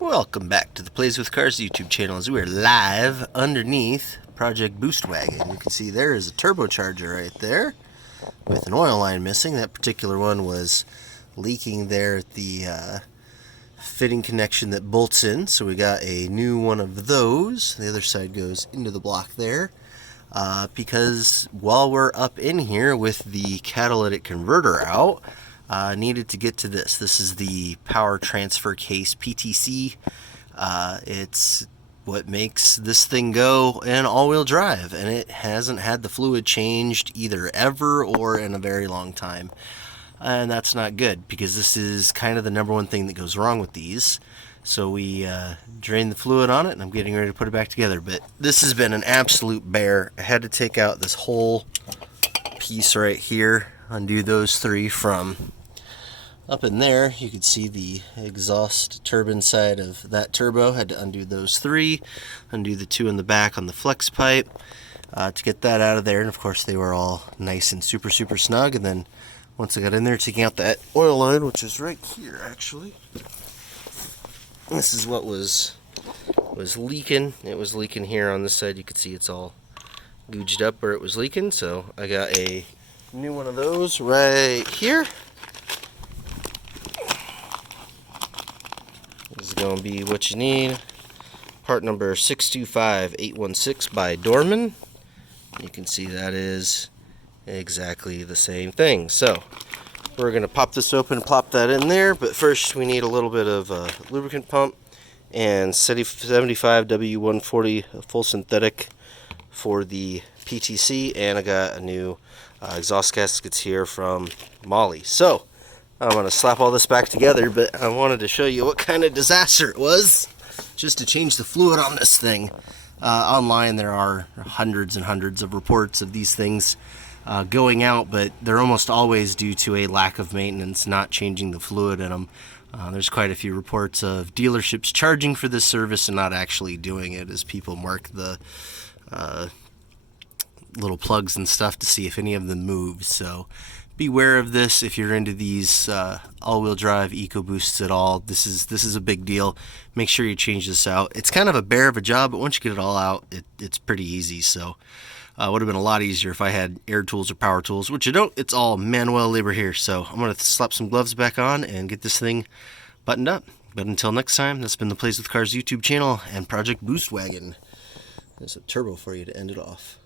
Welcome back to the Plays with Cars YouTube channel as we are live underneath Project Boost Wagon. You can see there is a turbocharger right there with an oil line missing. That particular one was leaking there at the fitting connection that bolts in, so we got a new one of those. The other side goes into the block there because while we're up in here with the catalytic converter out, needed to get to this. This is the power transfer case PTC. It's what makes this thing go in all-wheel drive, and it hasn't had the fluid changed either ever or in a very long time. And that's not good because this is kind of the number one thing that goes wrong with these. So we drained the fluid on it, and I'm getting ready to put it back together. But this has been an absolute bear. I had to take out this whole piece right here, undo those three from up in there. You can see the exhaust turbine side of that turbo. Had to undo those three, undo the two in the back on the flex pipe to get that out of there. And of course they were all nice and super snug. And then once I got in there, taking out that oil line, which is right here actually, this is what was leaking. It was leaking here on this side. You can see it's all gouged up where it was leaking, so I got a new one of those right here. This is going to be what you need. Part number 625816 by Dorman. You can see that is exactly the same thing. So we're going to pop this open and plop that in there, but first we need a little bit of a lubricant pump and 75 W140 full synthetic for the PTC, and I got a new exhaust gaskets here from Molly. So I'm going to slap all this back together, but I wanted to show you what kind of disaster it was just to change the fluid on this thing. Online there are hundreds and hundreds of reports of these things going out, but they're almost always due to a lack of maintenance, not changing the fluid in them. There's quite a few reports of dealerships charging for this service and not actually doing it, as people mark the little plugs and stuff to see if any of them move. So beware of this if you're into these all-wheel drive EcoBoosts at all. This is a big deal. Make sure you change this out. It's kind of a bear of a job, but once you get it all out, it's pretty easy. So would have been a lot easier if I had air tools or power tools, which I don't. It's all manual labor here. So I'm going to slap some gloves back on and get this thing buttoned up. But until next time, that's been the Plays with Cars YouTube channel and Project Boost Wagon. There's a turbo for you to end it off.